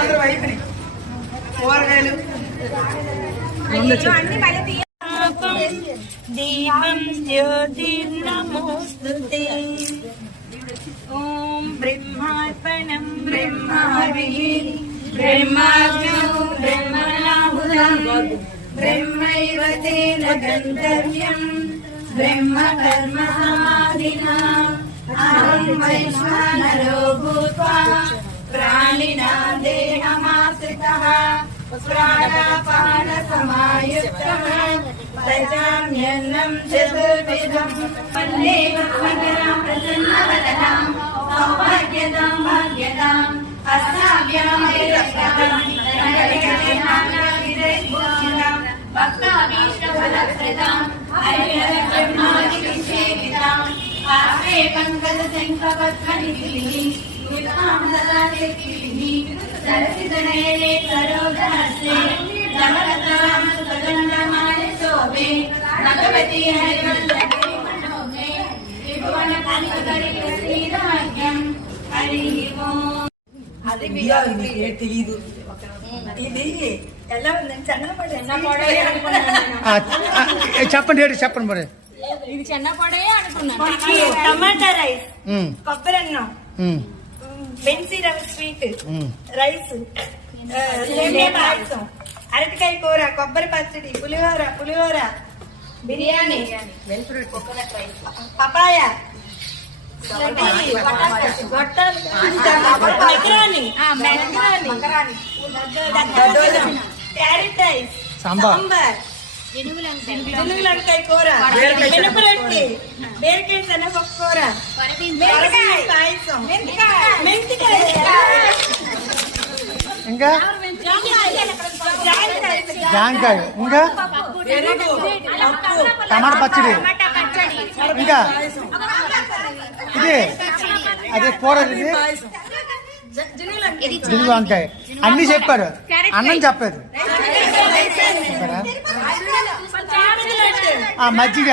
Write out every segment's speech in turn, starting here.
అందరూ వైపుని కూరగాయలు దీపం జ్యోతిర్నమోస్తుతే ఓం బ్రహ్మార్పణం బ్రహ్మావి బ్రహ్మాగ్నౌ బ్రహ్మణాహుతం బ్రహ్మైవ తేన గంతవ్యం బ్రహ్మ కర్మ సమాధినా అహం వైశ్వానరో భూత్వా ప్రాణినా దేహమాశ్రితः ప్రాణాపాన సమాయుక్తः పచామ్యన్నం చతుర్విధం వందే భగవతాం ప్రసన్నవదనాం సౌభాగ్యదాం భాగ్యదాం అస్సాభ్యాం సదా శక్తిః సరసిదనయనే సరోదహస్తే నవరతాం సుగంధమాయ శోభే భగవతి హరివంశే మనోమే త్రిభువన శ్రీరాజ్యం హరి ఓం. అది ఇది ఎలా ఉందని చెప్పండి చెప్పండి మరి. ఇది చెన్నపడే అనుకున్నాను. టమాటా రైస్ కొబ్బరి అన్నం బెన్సీ రవ్వ స్వీట్. రైస్ పాయసం అరటికాయ కూర కొబ్బరి పచ్చడి పులిహోర పులిహోర బిర్యానీ పపాయ సాంబార్. సాంబార్ కూర బీరకాయ శనగపప్పు కూర పాయసం మెంతికాయ ఇంకా జాంకాయ ఇంకా టమాటా పచ్చడి ఇంకా ఇది అదే కూర ఇది వంకాయ అన్ని చెప్పారు అన్నం చెప్పారు ఆ మజ్జిగ.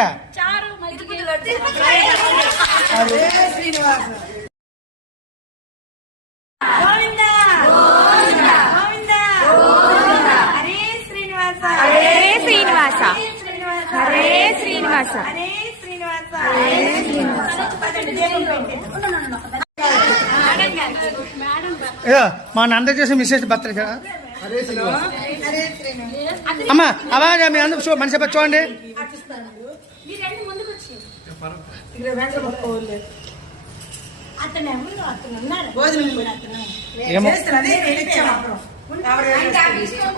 అది గోవిందా. గోవిందా. హరే శ్రీనివాస. హరే శ్రీనివాస. శ్రీనివాస. మా నంద చేసిన మిస్సెస్ బర్త్డే కదా అమ్మ అవా మీ అందరూ చూ మనిషి చూడండి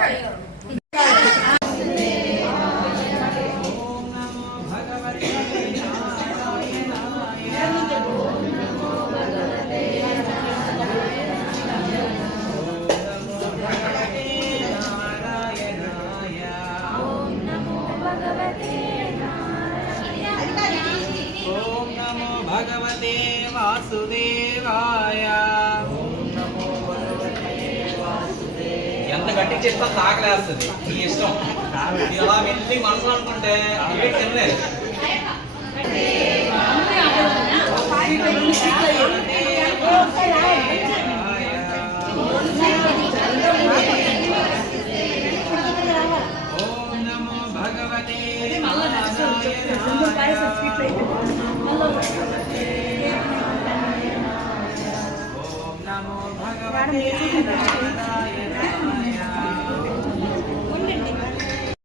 ఇక్కడ భగవతే వాసుదేవాయ. ఎంత గట్టి చేస్తా తాకలేస్తుంది నీ ఇష్టం. ఇది అలా వెళ్ళి మనసు అనుకుంటే ఏం తినలేదు. Gracias.